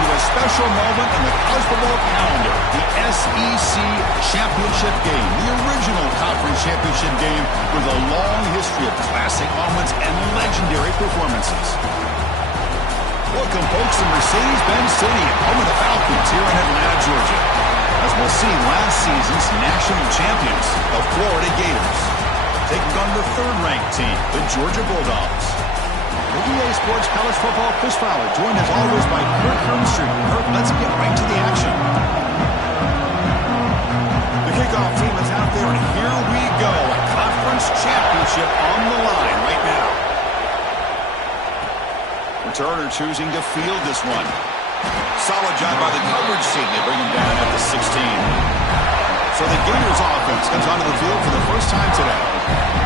into a special moment in the college football calendar, the SEC Championship game, the original conference championship game with a long history of classic moments and legendary performances. Welcome, folks, to Mercedes-Benz Stadium, home of the Falcons here in Atlanta, Georgia, as we'll see last season's national champions, the Florida Gators, taking on the third-ranked team, the Georgia Bulldogs. The EA Sports College Football Chris Fowler, joined as always by Kirk Hermstreet. Kirk, let's get right to the action. The kickoff team is out there, and here we go. A conference championship on the line right now. Returner choosing to field this one. Solid job by the coverage team. They bring him down at the 16. So the Gators offense comes onto the field for the first time today.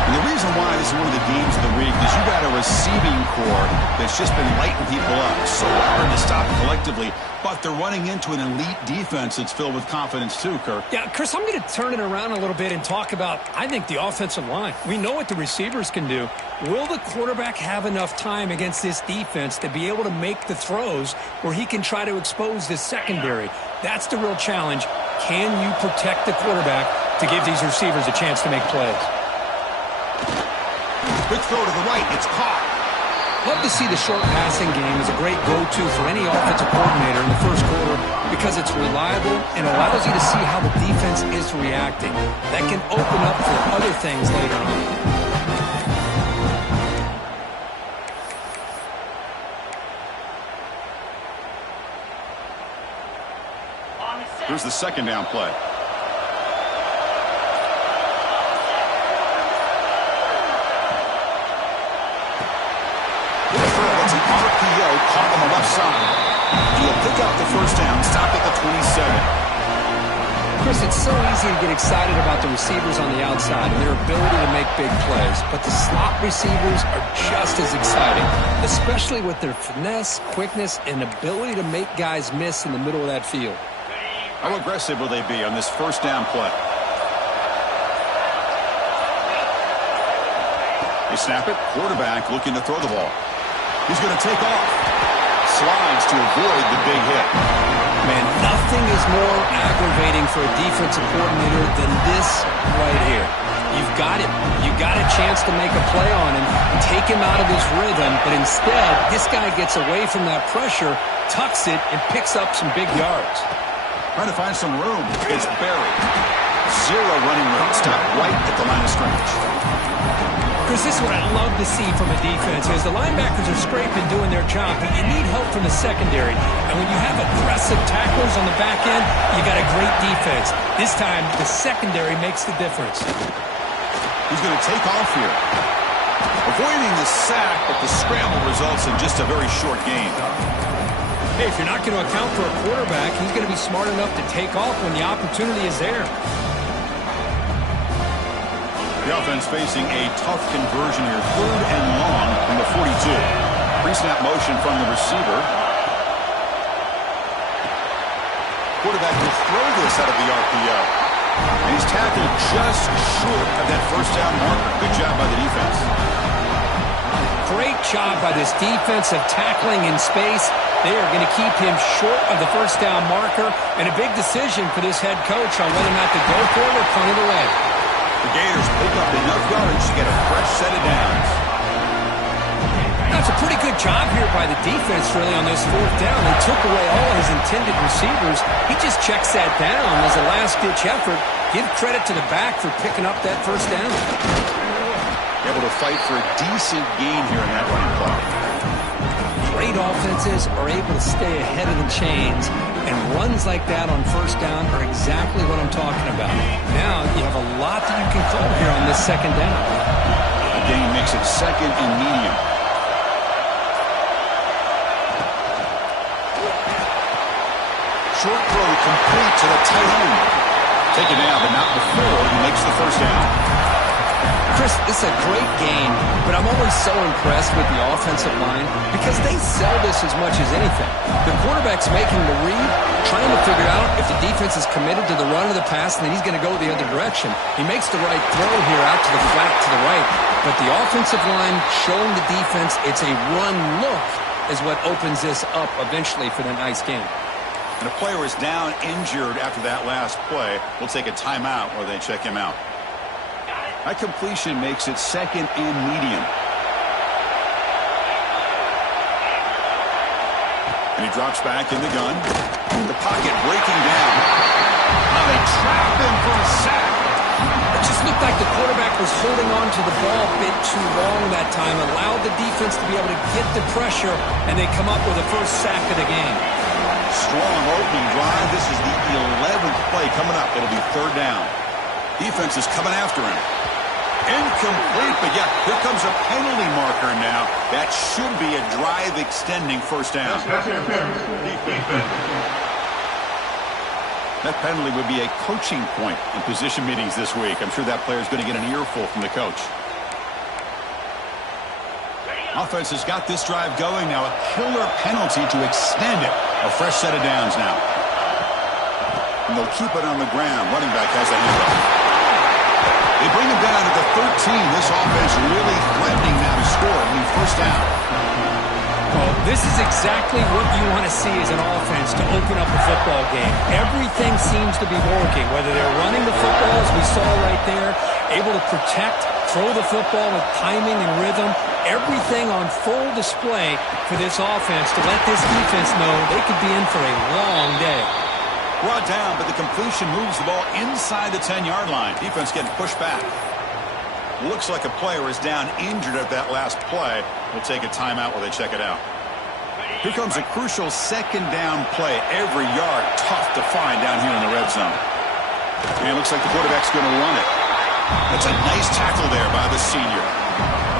And the reason why this is one of the games of the week is you got a receiving core that's just been lighting people up. So hard to stop collectively, but they're running into an elite defense that's filled with confidence too, Kirk. Yeah, Chris, I'm going to turn it around a little bit and talk about, I think, the offensive line. We know what the receivers can do. Will the quarterback have enough time against this defense to be able to make the throws where he can try to expose this secondary? That's the real challenge. Can you protect the quarterback to give these receivers a chance to make plays? Quick throw to the right. It's caught. Love to see the short passing game as a great go-to for any offensive coordinator in the first quarter because it's reliable and allows you to see how the defense is reacting. That can open up for other things later on. Here's the second down play. It's an RPO caught on the left side. He'll pick up the first down, stop at the 27. Chris, it's so easy to get excited about the receivers on the outside and their ability to make big plays, but the slot receivers are just as exciting, especially with their finesse, quickness, and ability to make guys miss in the middle of that field. How aggressive will they be on this first down play? They snap it. Quarterback looking to throw the ball. He's going to take off. Slides to avoid the big hit. Man, nothing is more aggravating for a defensive coordinator than this right here. You've got it. You got a chance to make a play on him, take him out of his rhythm, but instead, this guy gets away from that pressure, tucks it, and picks up some big yards. Trying to find some room. It's buried. Zero running room. Stop right at the line of scrimmage. Chris, this is what I love to see from a defense is the linebackers are scraping, doing their job, but you need help from the secondary. And when you have aggressive tacklers on the back end, you got a great defense. This time, the secondary makes the difference. He's going to take off here. Avoiding the sack, but the scramble results in just a very short gain. Hey, if you're not going to account for a quarterback, he's going to be smart enough to take off when the opportunity is there. The offense facing a tough conversion here. 3rd and long from the 42. Pre-snap motion from the receiver. Quarterback will throw this out of the RPO. And he's tackled just short of that first down marker. Good job by the defense. Great job by this defensive tackling in space. They are going to keep him short of the first down marker, and a big decision for this head coach on whether or not to go for it or punt it away. The Gators pick up enough yardage to get a fresh set of downs. That's a pretty good job here by the defense, really, on this 4th down. They took away all his intended receivers. He just checks that down as a last-ditch effort. Give credit to the back for picking up that first down. Able to fight for a decent gain here in that running play. Great offenses are able to stay ahead of the chains, and runs like that on first down are exactly what I'm talking about. Now you have a lot that you can call here on this second down. The gain makes it 2nd and medium. Short throw complete to the tight end. Taken down, but not before he makes the first down. Chris, this is a great game, but I'm always so impressed with the offensive line because they sell this as much as anything. The quarterback's making the read, trying to figure out if the defense is committed to the run or the pass, and then he's going to go the other direction. He makes the right throw here out to the flat to the right, but the offensive line showing the defense it's a run look is what opens this up eventually for the nice game. And a player is down injured after that last play. We'll take a timeout while they check him out. That completion makes it 2nd and medium. And he drops back in the gun. The pocket breaking down. Oh, they trap him for a sack. It just looked like the quarterback was holding on to the ball a bit too long that time, allowed the defense to be able to get the pressure, and they come up with the first sack of the game. Strong opening drive. This is the 11th play coming up. It'll be 3rd down. Defense is coming after him. Incomplete, but yeah, here comes a penalty marker now. That should be a drive-extending first down. That penalty would be a coaching point in position meetings this week. I'm sure that player is going to get an earful from the coach. Offense has got this drive going now. A killer penalty to extend it. A fresh set of downs now. And they'll keep it on the ground. Running back has a handoff. They bring him down to the 13. This offense really threatening now to score. I mean, first down. Well, this is exactly what you want to see as an offense to open up a football game. Everything seems to be working, whether they're running the football, as we saw right there, able to protect, throw the football with timing and rhythm. Everything on full display for this offense to let this defense know they could be in for a long day. Brought down, but the completion moves the ball inside the 10-yard line. Defense getting pushed back. Looks like a player is down injured at that last play. We'll take a timeout while they check it out. Here comes a crucial 2nd down play. Every yard tough to find down here in the red zone. And it looks like the quarterback's going to run it. That's a nice tackle there by the senior.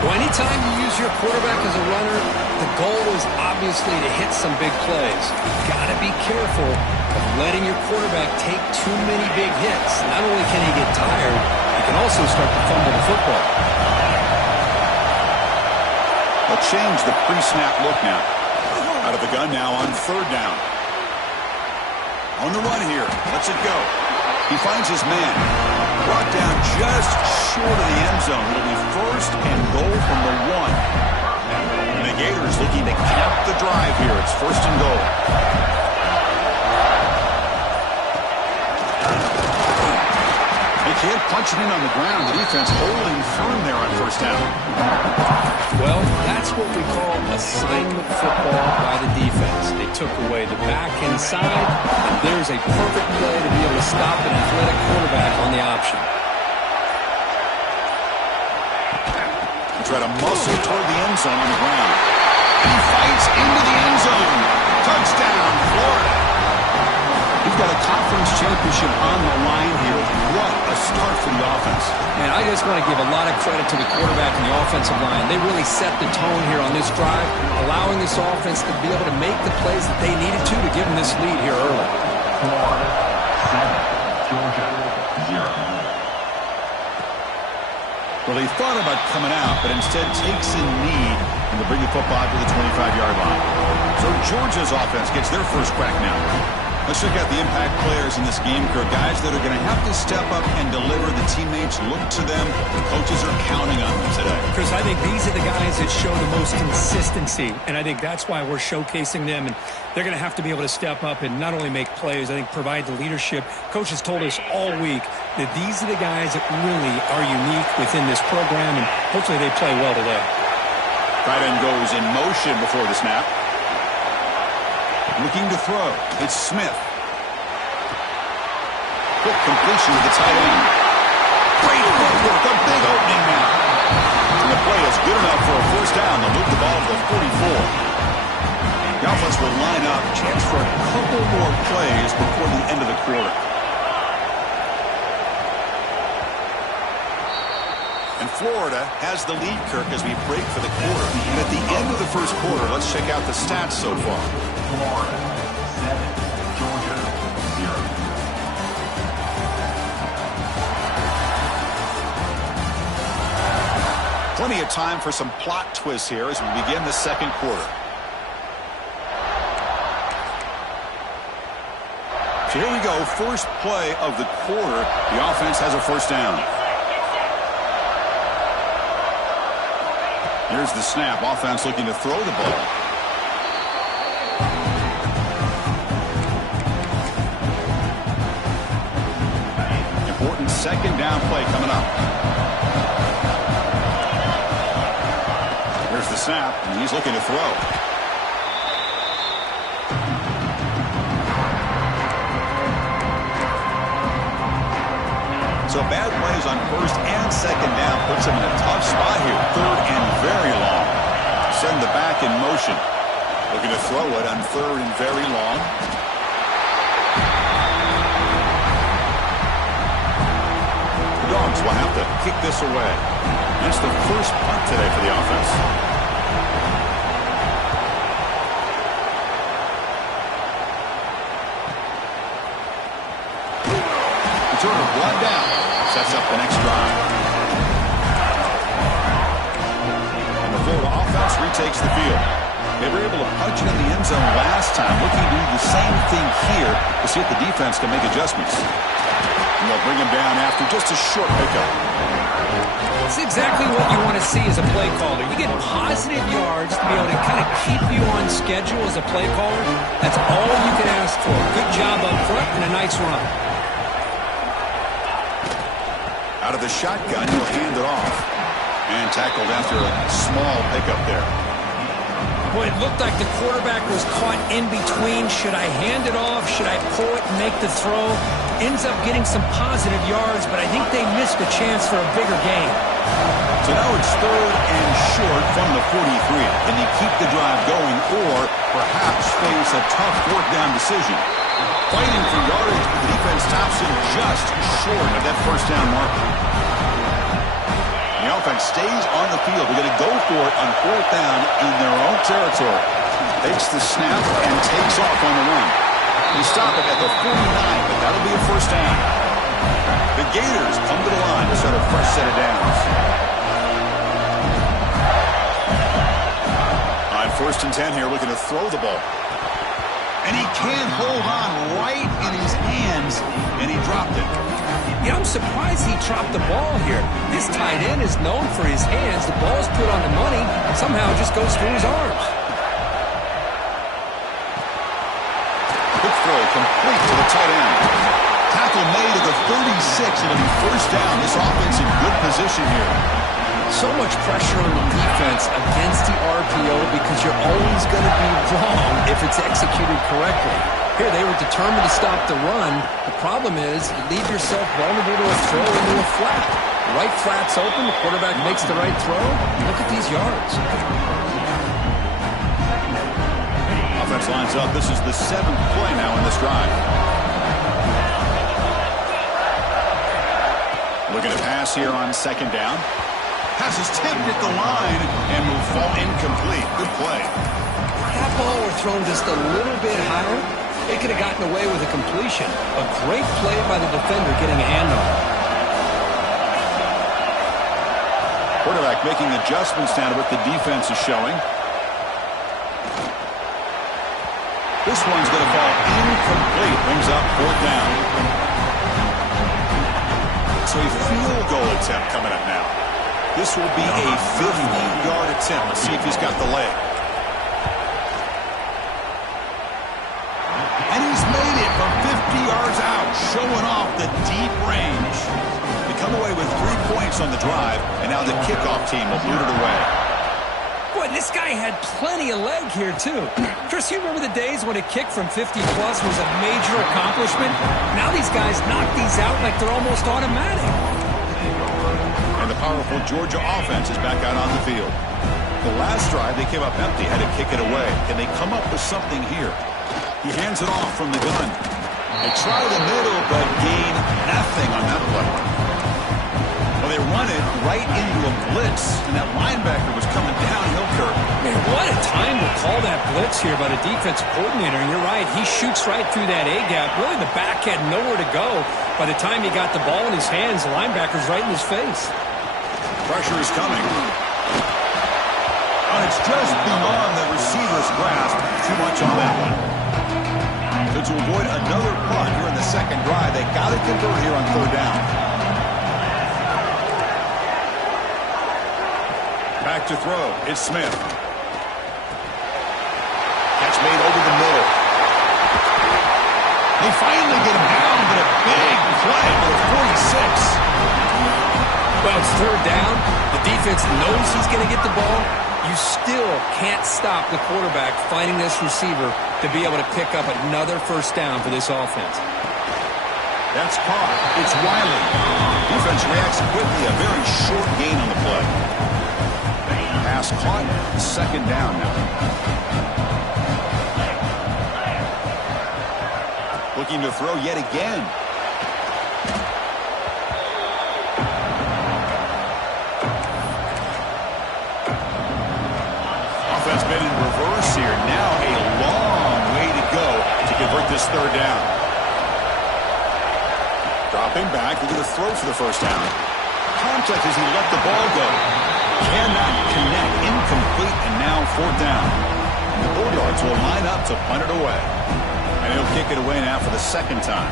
Well, anytime you use your quarterback as a runner, the goal is obviously to hit some big plays. You've got to be careful of letting your quarterback take too many big hits. Not only can he get tired, he can also start to fumble the football. They'll change the pre-snap look now. Out of the gun now on 3rd down. On the run here. Lets it go. He finds his man. Brought down just short of the end zone. It'll be 1st and goal from the 1. And the Gators looking to cap the drive here. It's 1st and goal. They can't punch it in on the ground. The defense holding firm there on 1st down. Well, that's what we call assignment football by the defense. They took away the back inside, and there's a perfect play to be able to stop an athletic quarterback on the option. They try to muscle toward the end zone on the ground. He fights into the end zone. Touchdown, Florida. You've got a conference championship on the line here. What a start for the offense. And I just want to give a lot of credit to the quarterback and the offensive line. They really set the tone here on this drive, allowing this offense to be able to make the plays that they needed to give them this lead here early. 4-7, Georgia, 0. Well, he thought about coming out, but instead takes a knee and they bring the football to the 25-yard line. So Georgia's offense gets their first crack now. Let's check out the impact players in this game, Kirk. Guys that are going to have to step up and deliver. The teammates look to them. The coaches are counting on them today. Chris, I think these are the guys that show the most consistency, and I think that's why we're showcasing them. And they're going to have to be able to step up and not only make plays, I think provide the leadership. Coaches told us all week that these are the guys that really are unique within this program, and hopefully they play well today. Tight end goes in motion before the snap. Looking to throw. It's Smith. Quick completion to the tight end. Great footwork. A big opening now. And the play is good enough for a first down. They'll move the ball to the 44. The offense will line up. Chance for a couple more plays before the end of the quarter. And Florida has the lead, Kirk, as we break for the quarter. And at the end of the first quarter, let's check out the stats so far. Florida, 7, Georgia, 0. Plenty of time for some plot twists here as we begin the second quarter. So here we go, first play of the quarter. The offense has a first down. Here's the snap. Offense looking to throw the ball. second down play coming up. Here's the snap, and he's looking to throw. So bad plays on first and second down puts him in a tough spot here. Third and very long. Send the back in motion. Looking to throw it on third and very long. The Dogs will have to kick this away. That's the first punt today for the offense. Returner one down. Sets up the next drive. And the Florida offense retakes the field. They were able to punch it in the end zone last time, looking to do the same thing here to see if the defense can make adjustments. And they'll bring him down after just a short pickup. It's exactly what you want to see as a play caller. You get positive yards to be able to kind of keep you on schedule as a play caller. That's all you can ask for. Good job up front and a nice run. Out of the shotgun, he'll hand it off. And tackled after a small pickup there. Boy, it looked like the quarterback was caught in between. Should I hand it off? Should I pull it and make the throw? Ends up getting some positive yards, but I think they missed a chance for a bigger gain. So now it's third and short from the 43. Can they keep the drive going or perhaps face a tough fourth down decision? Fighting for yardage, but the defense stops him just short of that first down marker. The offense stays on the field. They're going to go for it on fourth down in their own territory. Takes the snap and takes off on the run. They stop it at the 49, but that'll be a first down. The Gators come to the line to start a fresh set of downs. On first and 10 here, looking to throw the ball. And he can't hold on right in his hands, and he dropped it. Yeah, I'm surprised he dropped the ball here. This tight end is known for his hands. The ball's put on the money. Somehow it just goes through his arms. Quick throw complete to the tight end. Tackle made at the 36. It'll be first down. This offense in good position here. So much pressure on the defense against the RPO because you're always going to be wrong if it's executed correctly. Here, they were determined to stop the run. The problem is you leave yourself vulnerable to a throw into a flat. Right flat's open. The quarterback makes the right throw. Look at these yards. Offense lines up. This is the 7th play now in this drive. Looking to pass here on second down. Pass is tipped at the line and will fall incomplete. Good play. That ball were thrown just a little bit higher. They could have gotten away with a completion. A great play by the defender getting a hand on it. Quarterback making adjustments down to what the defense is showing. This one's going to fall incomplete. Brings up fourth down. So a field goal attempt coming up now. This will be a 50-yard attempt. Let's see if he's got the leg. And he's made it from 50 yards out, showing off the deep range. They come away with 3 points on the drive, and now the kickoff team will boot it away. Boy, this guy had plenty of leg here, too. Chris, you remember the days when a kick from 50-plus was a major accomplishment? Now these guys knock these out like they're almost automatic. And the powerful Georgia offense is back out on the field. The last drive, they came up empty, had to kick it away. Can they come up with something here? He hands it off from the gun. They try the middle, but gain nothing on that play. Well, they run it right into a blitz, and that linebacker was coming downhill curve. Man, what a time to call that blitz here by the defensive coordinator. And you're right, he shoots right through that A-gap. Really, the back had nowhere to go. By the time he got the ball in his hands, the linebacker's right in his face. Pressure is coming. And it's just beyond the receiver's grasp. Too much on that one. So to avoid another punt here in the second drive, they got to convert here on third down. Back to throw. It's Smith. Catch made over the middle. They finally get him down, but a big play for the 46. Well, it's third down. The defense knows he's going to get the ball. You still can't stop the quarterback finding this receiver to be able to pick up another first down for this offense. That's caught. It's Wiley. Defense reacts quickly. A very short gain on the play. Pass caught. Second down now. Looking to throw yet again. Offense been in reverse here. Now a long way to go to convert this third down. Dropping back, looking to throw for the first down. Contact as he let the ball go. Cannot connect. Incomplete, and now fourth down. The Bulldogs will line up to punt it away. And he'll kick it away now for the second time.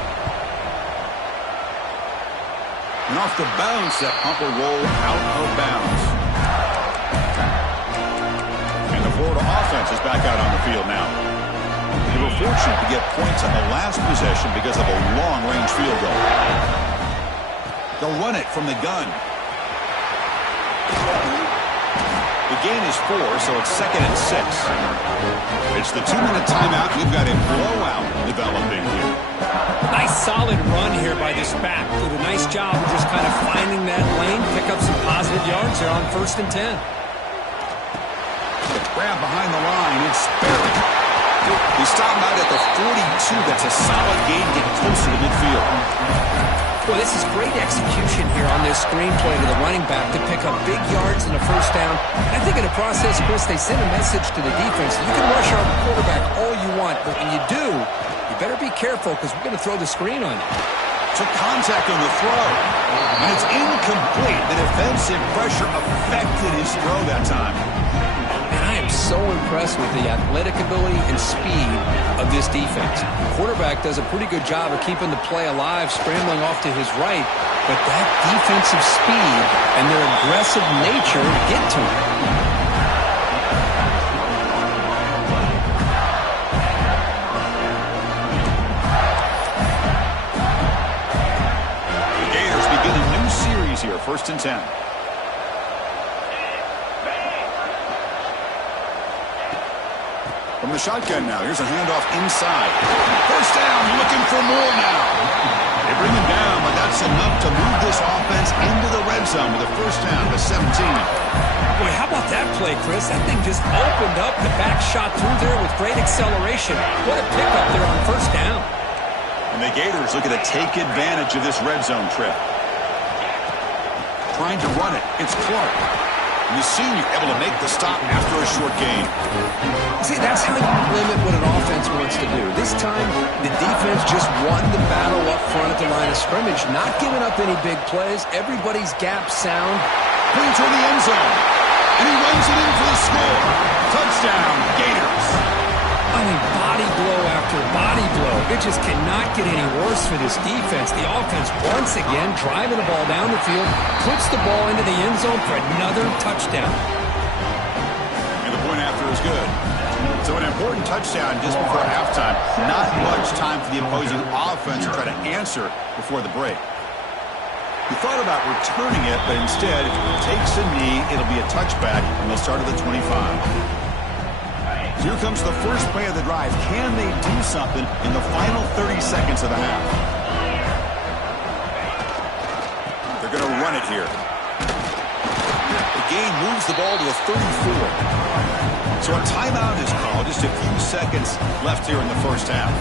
And off the bounce, that punt will roll out of bounds. And the Florida offense is back out on the field now. They were fortunate to get points on the last possession because of a long-range field goal. They'll run it from the gun. The gain is 4, so it's 2nd and 6. It's the 2-minute timeout. We've got a blowout developing here. Nice solid run here by this back. Did a nice job of just kind of finding that lane, pick up some positive yards there on 1st and 10. Grab behind the line. It's Sperry. He stopped out at the 42. That's a solid gain, getting closer to midfield. Well, this is great execution here on this screenplay to the running back to pick up big yards in the first down. And I think in the process, Chris, they send a message to the defense. You can rush our quarterback all you want, but when you do, you better be careful because we're going to throw the screen on you. Took contact on the throw, and it's incomplete. The defensive pressure affected his throw that time. And I am so impressed with the athletic ability and speed of this defense. The quarterback does a pretty good job of keeping the play alive, scrambling off to his right, but that defensive speed and their aggressive nature get to him. The Gators begin a new series here, 1st and 10. From the shotgun now. Here's a handoff inside. First down, looking for more now. They bring him down, but that's enough to move this offense into the red zone with a first down to 17. Boy, how about that play, Chris? That thing just opened up. The back shot through there with great acceleration. What a pickup there on first down. And the Gators looking to take advantage of this red zone trip. Trying to run it. It's Clark. And the senior able to make the stop after a short gain. See, that's how you limit what an offense wants to do. This time, the defense just won the battle up front at the line of scrimmage, not giving up any big plays. Everybody's gap sound. Putting toward the end zone. And he runs it in for the score. Touchdown, Gators. I mean, body blow after body blow. It just cannot get any worse for this defense. The offense, once again, driving the ball down the field, puts the ball into the end zone for another touchdown. And the point after is good. So an important touchdown just before halftime. Not much time for the opposing offense to try to answer before the break. He thought about returning it, but instead takes a knee. It'll be a touchback, and they'll start at the 25. So here comes the first play of the drive. Can they do something in the final 30 seconds of the half? They're going to run it here. The gain moves the ball to the 34. So a timeout is called. Just a few seconds left here in the first half.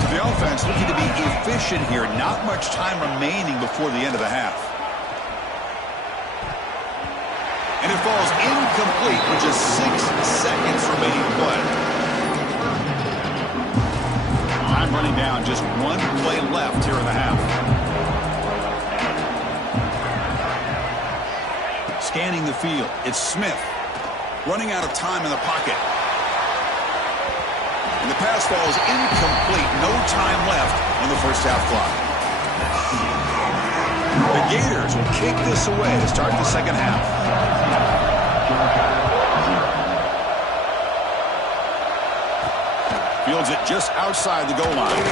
So the offense looking to be efficient here. Not much time remaining before the end of the half. And it falls incomplete with just 6 seconds remaining to play. Time running down. Just one play left here in the half. Scanning the field. It's Smith. Running out of time in the pocket. And the pass falls incomplete. No time left on the first half clock. The Gators will kick this away to start the second half. Fields it just outside the goal line.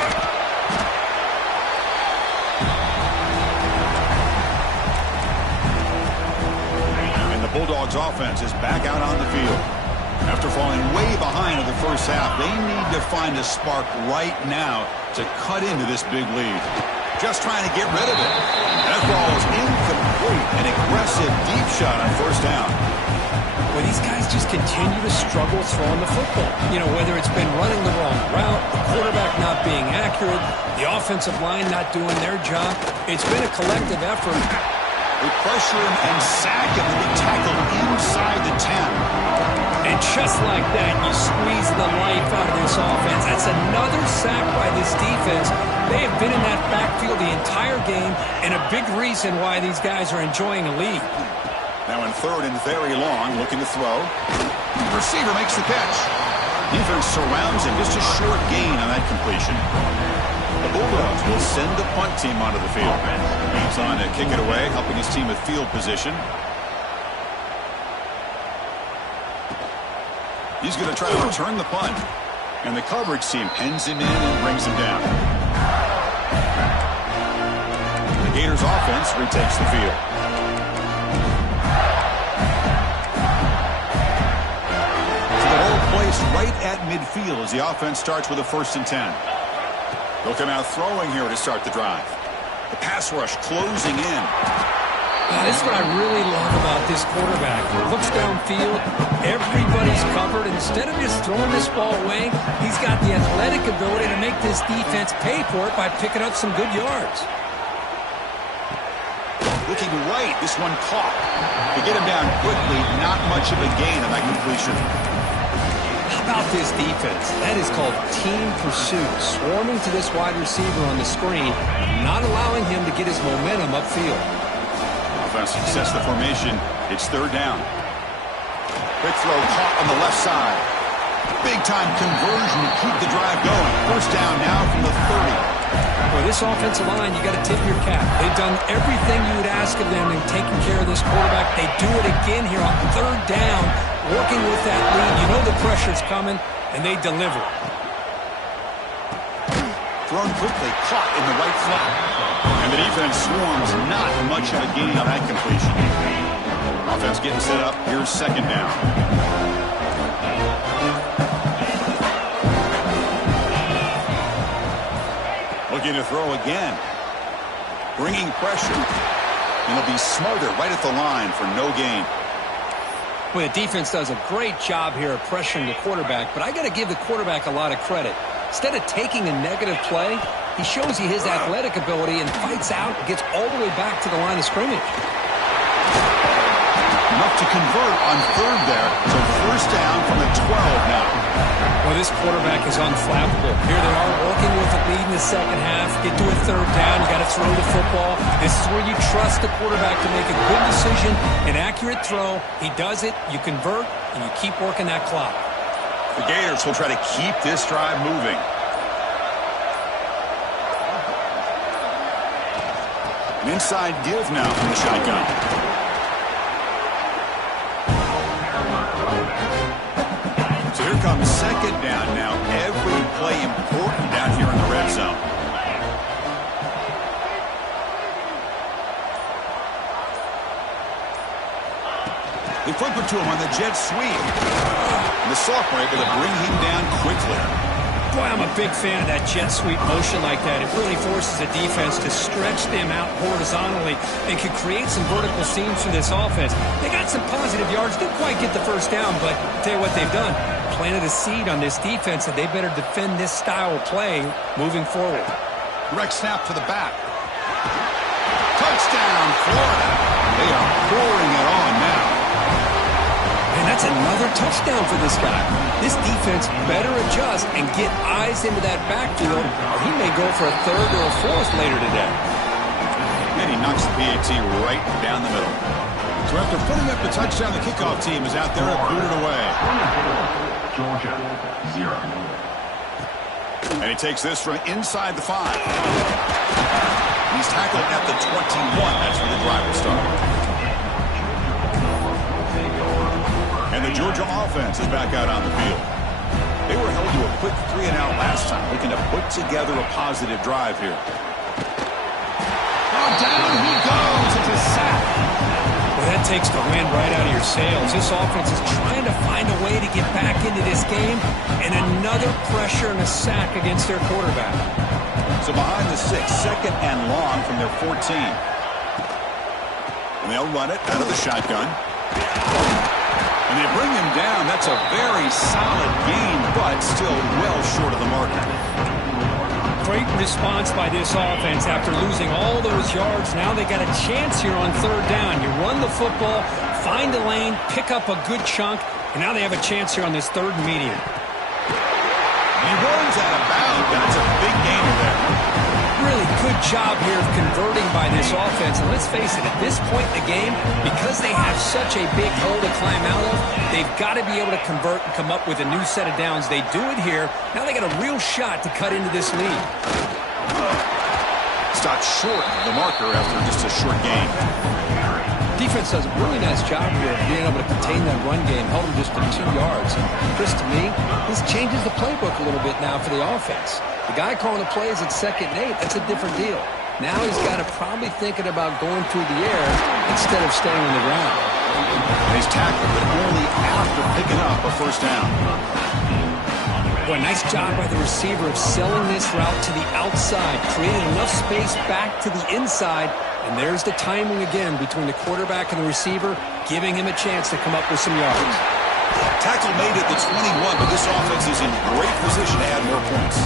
And the Bulldogs offense is back out on the field. After falling way behind in the first half, they need to find a spark right now to cut into this big lead. Just trying to get rid of it. That ball is incomplete. An aggressive deep shot on first down. Well, these guys just continue to struggle throwing the football. You know, whether it's been running the wrong route, the quarterback not being accurate, the offensive line not doing their job. It's been a collective effort. They pressure him and sack him to be tackled inside the 10. And just like that, you squeeze the life out of this offense. That's another sack by this defense. They have been in that backfield the entire game, and a big reason why these guys are enjoying a lead. Now in third and very long, looking to throw. Receiver makes the catch. Defense surrounds him. Just a short gain on that completion. The Bulldogs will send the punt team onto the field. He's on to kick it away, helping his team with field position. He's going to try to return the punt. And the coverage team pens him in and brings him down. The Gators offense retakes the field. Placed right at midfield as the offense starts with a 1st and 10. They'll come out throwing here to start the drive. The pass rush closing in. This is what I really love about this quarterback. Looks downfield, everybody's covered. Instead of just throwing this ball away, he's got the athletic ability to make this defense pay for it by picking up some good yards. Looking right, this one caught. To get him down quickly, not much of a gain on that completion. How about this defense? That is called team pursuit. Swarming to this wide receiver on the screen, not allowing him to get his momentum upfield. Offense sets the formation. It's 3rd down. Quick throw caught on the left side. Big-time conversion to keep the drive going. 1st down now from the 30. For this offensive line, you got to tip your cap. They've done everything you would ask of them in taking care of this quarterback. They do it again here on 3rd down, working with that lead. You know the pressure's coming, and they deliver. Thrown quickly, caught in the right flat. And the defense swarms, not much of a gain on that completion. Offense getting set up. Here's 2nd down. Looking to throw again. Bringing pressure. And he'll be smarter right at the line for no gain. Well, the defense does a great job here of pressuring the quarterback, but I got to give the quarterback a lot of credit. Instead of taking a negative play, he shows you his athletic ability and fights out, gets all the way back to the line of scrimmage. Enough to convert on 3rd there, so 1st down from the 12 now. Well, this quarterback is unflappable. Here they are working with the lead in the 2nd half. Get to a 3rd down, you got to throw the football. This is where you trust the quarterback to make a good decision, an accurate throw. He does it, you convert, and you keep working that clock. The Gators will try to keep this drive moving. An inside give now from the shotgun. So here comes 2nd down now. Every play important down here in the red zone. They flip it to him on the jet sweep. And the sophomore able to bring him down quickly. Boy, I'm a big fan of that jet sweep motion like that. It really forces the defense to stretch them out horizontally and can create some vertical seams for this offense. They got some positive yards. Didn't quite get the 1st down, but I'll tell you what they've done. Planted a seed on this defense that they better defend this style of play moving forward. Direct snap to the back. Touchdown, Florida. They are pouring it on now. And that's another touchdown for this guy. This defense better adjust and get eyes into that backfield, or he may go for a 3rd or a 4th later today. And he knocks the PAT right down the middle. So after putting up the touchdown, the kickoff team is out there and booted away. Georgia, 0. And he takes this from inside the 5. He's tackled at the 21. That's where the drive will start. And the Georgia offense is back out on the field. They were held to a quick 3-and-out last time, looking to put together a positive drive here. Oh, down he goes. It's a sack. Well, That takes the wind right out of your sails. This offense is trying to find a way to get back into this game, and another pressure and a sack against their quarterback. So behind the 6, second and long from their 14. And they'll run it out of the shotgun. And they bring him down. That's a very solid gain, but still well short of the marker. Great response by this offense after losing all those yards. Now they got a chance here on third down. You run the football, find a lane, pick up a good chunk, and now they have a chance here on this third and medium. He runs out of bounds. That's a big gainer there. Really good job here of converting by this offense. And let's face it, at this point in the game, because they have such a big hole to climb out of, they've got to be able to convert and come up with a new set of downs. They do it here. Now they got a real shot to cut into this lead. Stopped short of the marker after just a short game. Defense does a really nice job here of being able to contain that run game, held them just to 2 yards. Chris, to me, this changes the playbook a little bit now for the offense. The guy calling the plays at 2nd and 8, that's a different deal. Now he's got to probably thinking about going through the air instead of staying on the ground. And he's tackled, but only after picking up a first down. Boy, nice job by the receiver of selling this route to the outside, creating enough space back to the inside. And there's the timing again between the quarterback and the receiver, giving him a chance to come up with some yards. Tackle made at the 21, but this offense is in great position to add more points.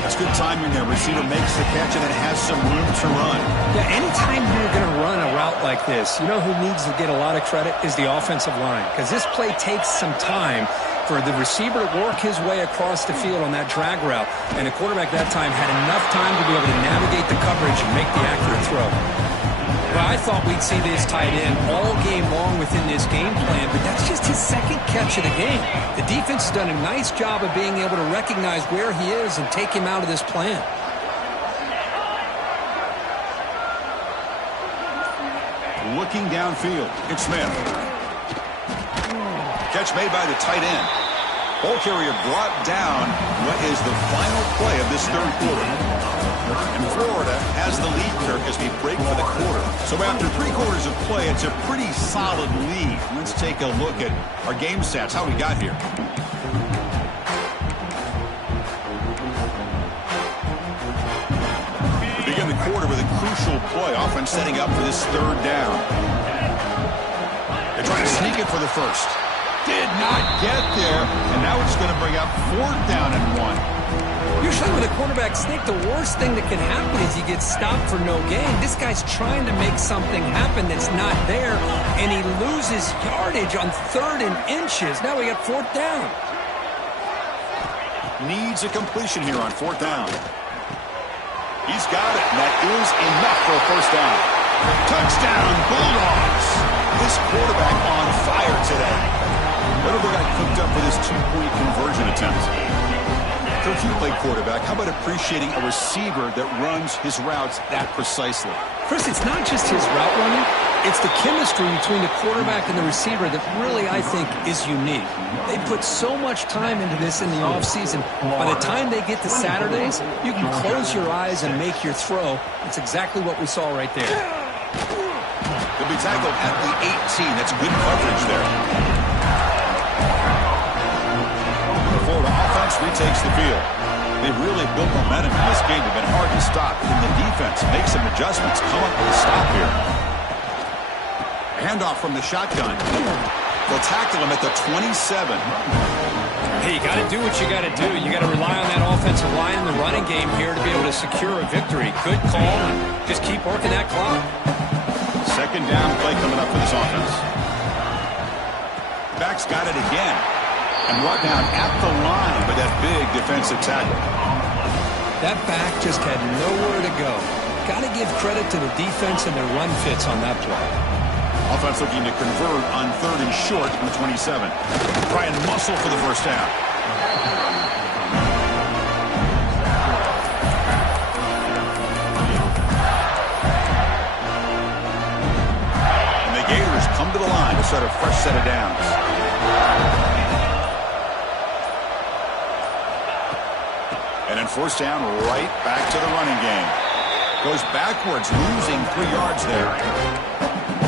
That's good timing there. Receiver makes the catch and it has some room to run. Yeah, anytime you're going to run a route like this, you know who needs to get a lot of credit is the offensive line. Because this play takes some time for the receiver to work his way across the field on that drag route. And the quarterback that time had enough time to be able to navigate the coverage and make the accurate throw. Well, I thought we'd see this tight end all game long within this game plan, but that's just his 2nd catch of the game. The defense has done a nice job of being able to recognize where he is and take him out of this plan. Looking downfield, it's Smith. Catch made by the tight end. Ball carrier brought down what is the final play of this 3rd quarter. And Florida has the lead, Kirk, as we break for the quarter. So after 3 quarters of play, it's a pretty solid lead. Let's take a look at our game stats, how we got here. Begin the quarter with a crucial play, offense setting up for this 3rd down. They're trying to sneak it for the first. Did not get there, and now it's going to bring up 4th down and 1. Usually with a quarterback sneak, the worst thing that can happen is he gets stopped for no gain. This guy's trying to make something happen that's not there, and he loses yardage on 3rd and inches. Now we got 4th down. Needs a completion here on 4th down. He's got it, and that is enough for a first down. Touchdown, Bulldogs. This quarterback on fire today. What have they got cooked up for this 2-point conversion attempt? If you play quarterback, how about appreciating a receiver that runs his routes that precisely? Chris, it's not just his route running. It's the chemistry between the quarterback and the receiver that really, I think, is unique. They put so much time into this in the offseason. By the time they get to Saturdays, you can close your eyes and make your throw. It's exactly what we saw right there. He'll be tackled at the 18. That's good coverage there. Florida offense retakes the field. They've really built momentum in this game. They've been hard to stop. Can the defense make some adjustments, come up with a stop here? Handoff from the shotgun. They'll tackle him at the 27. Hey, you got to do what you got to do. You got to rely on that offensive line in the running game here to be able to secure a victory. Good call, and just keep working that clock. 2nd down play coming up for this offense. Back's got it again. And brought down at the line with that big defensive tackle. That back just had nowhere to go. Got to give credit to the defense and their run fits on that play. Offense looking to convert on 3rd and short from the 27. Try and muscle for the first down. And the Gators come to the line to start a fresh set of downs. And then 4th down, right back to the running game. Goes backwards, losing 3 yards there.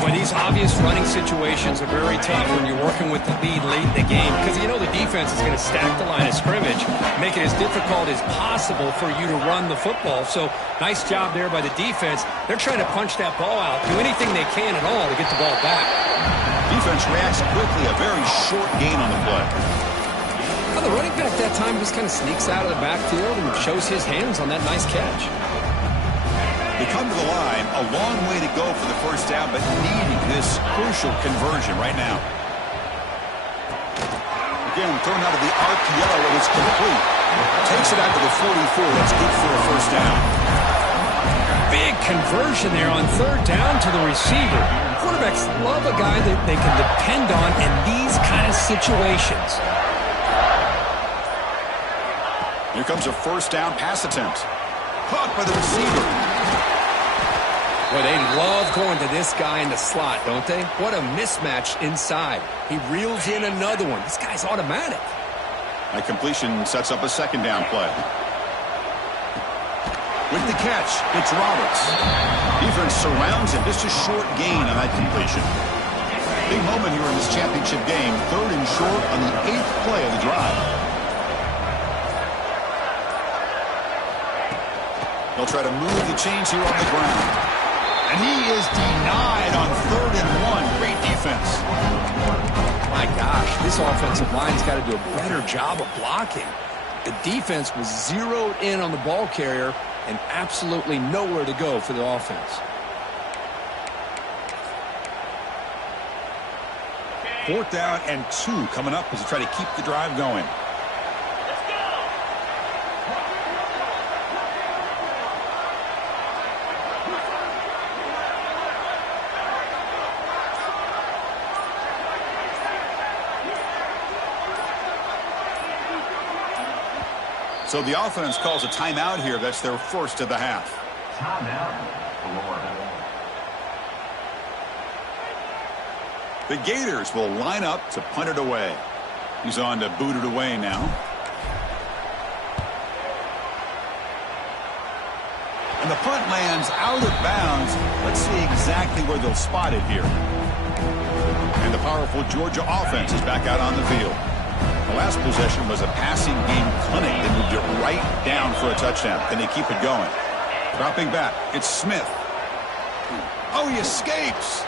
Well, these obvious running situations are very tough when you're working with the lead late in the game because you know the defense is going to stack the line of scrimmage, make it as difficult as possible for you to run the football. So nice job there by the defense. They're trying to punch that ball out, do anything they can at all to get the ball back. Defense reacts quickly, a very short gain on the play. Well, the running back that time just kind of sneaks out of the backfield and shows his hands on that nice catch. They come to the line, a long way to go for the first down, but needing this crucial conversion right now. Again, thrown out of the RPO, and it's complete. Takes it out to the 44. That's good for a first down. Big conversion there on third down to the receiver. Quarterbacks love a guy that they can depend on in these kind of situations. Here comes a first down pass attempt. Caught by the receiver. Well, they love going to this guy in the slot, don't they? What a mismatch inside. He reels in another one. This guy's automatic. That completion sets up a second down play. With the catch, it's Roberts. Defense surrounds him. Just a short gain on that completion. Big moment here in this championship game. 3rd and short on the 8th play of the drive. They'll try to move the chains here on the ground. And he is denied on 3rd and 1. Great defense. My gosh, this offensive line's got to do a better job of blocking. The defense was zeroed in on the ball carrier and absolutely nowhere to go for the offense. 4th down and 2 coming up as they try to keep the drive going. So the offense calls a timeout here. That's their first of the half. Timeout, Florida. The Gators will line up to punt it away. He's on to boot it away now. And the punt lands out of bounds. Let's see exactly where they'll spot it here. And the powerful Georgia offense is back out on the field. The last possession was a passing game clinic. They moved it right down for a touchdown. Can they keep it going? Dropping back. It's Smith. Oh, he escapes.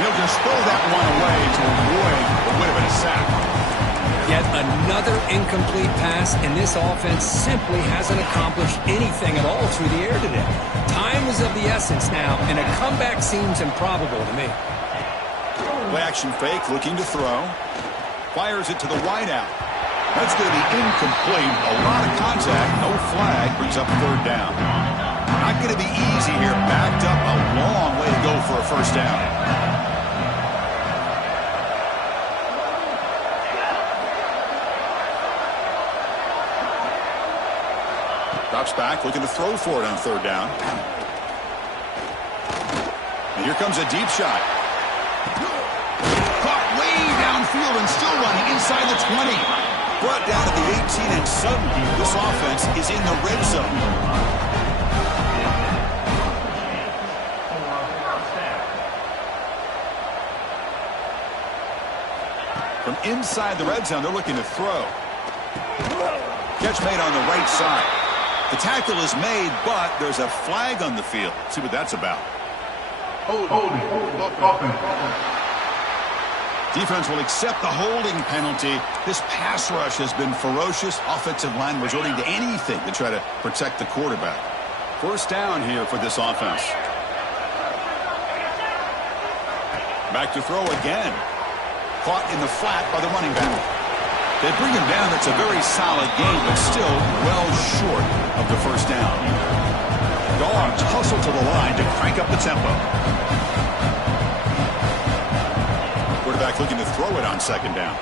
He'll just throw that one away to avoid what would have been a sack. Yet another incomplete pass, and this offense simply hasn't accomplished anything at all through the air today. Time is of the essence now, and a comeback seems improbable to me. Play action fake, looking to throw. Fires it to the wideout. That's going to be incomplete. A lot of contact. No flag. Brings up 3rd down. Not going to be easy here. Backed up a long way to go for a first down. Drops back. Looking to throw for it on 3rd down. And here comes a deep shot. Downfield and still running inside the 20. Brought down to the 18, and suddenly this offense is in the red zone. From inside the red zone, they're looking to throw. Catch made on the right side. The tackle is made, but there's a flag on the field. See what that's about. Holding. Defense will accept the holding penalty. This pass rush has been ferocious. Offensive line resorting to anything to try to protect the quarterback. First down here for this offense. Back to throw again. Caught in the flat by the running back. They bring him down. That's a very solid game, but still well short of the first down. Dogs hustle to the line to crank up the tempo. Quarterback looking to throw it on 2nd down.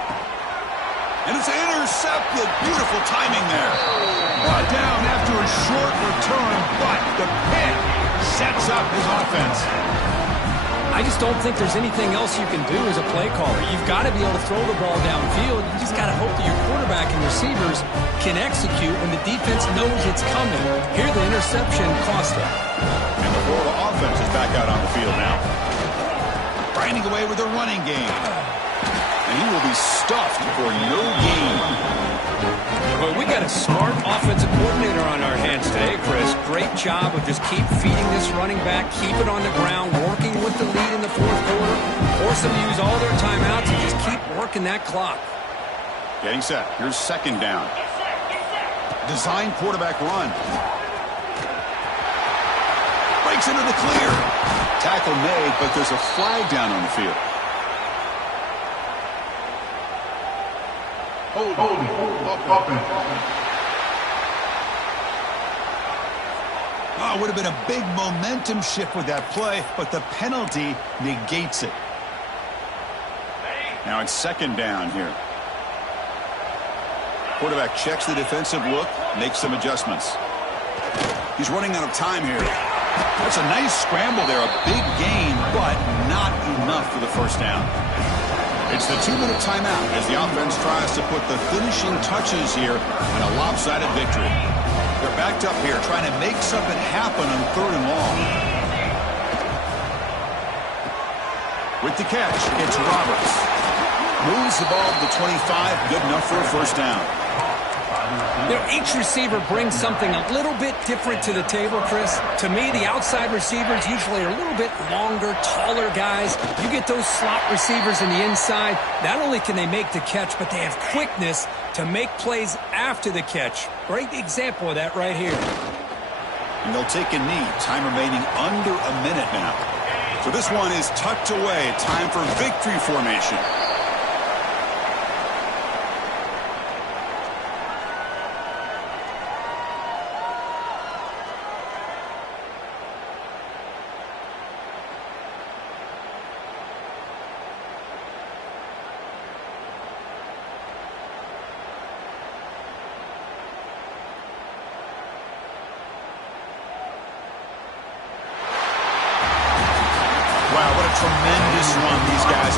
And it's intercepted. Beautiful timing there. Brought down after a short return, but the pick sets up his offense. I just don't think there's anything else you can do as a play caller. You've got to be able to throw the ball downfield. You just got to hope that your quarterback and receivers can execute when the defense knows it's coming. Here the interception cost him. And And the Florida offense is back out on the field now. Grinding away with a running game. And he will be stuffed for no gain. Well, we got a smart offensive coordinator on our hands today, Chris. Great job of just keep feeding this running back, keep it on the ground, working with the lead in the fourth quarter, force them to use all their timeouts, and just keep working that clock. Getting set. Here's second down. Design quarterback run. Breaks into the clear. Tackle made, but there's a flag down on the field. Holding. Offense. Oh, it would have been a big momentum shift with that play, but the penalty negates it. Now it's second down here. Quarterback checks the defensive look, makes some adjustments. He's running out of time here. That's a nice scramble there, a big gain, but not enough for the first down. It's the 2-minute timeout as the offense tries to put the finishing touches here in a lopsided victory. They're backed up here trying to make something happen on third and long. With the catch, it's Roberts. Moves the ball to the 25, good enough for a first down. You know, each receiver brings something a little bit different to the table, Chris. To me, the outside receivers usually are a little bit longer, taller guys. You get those slot receivers in the inside, not only can they make the catch, but they have quickness to make plays after the catch. Great example of that right here. And they'll take a knee. Time remaining under a minute now. So this one is tucked away. Time for victory formation. Tremendous run these guys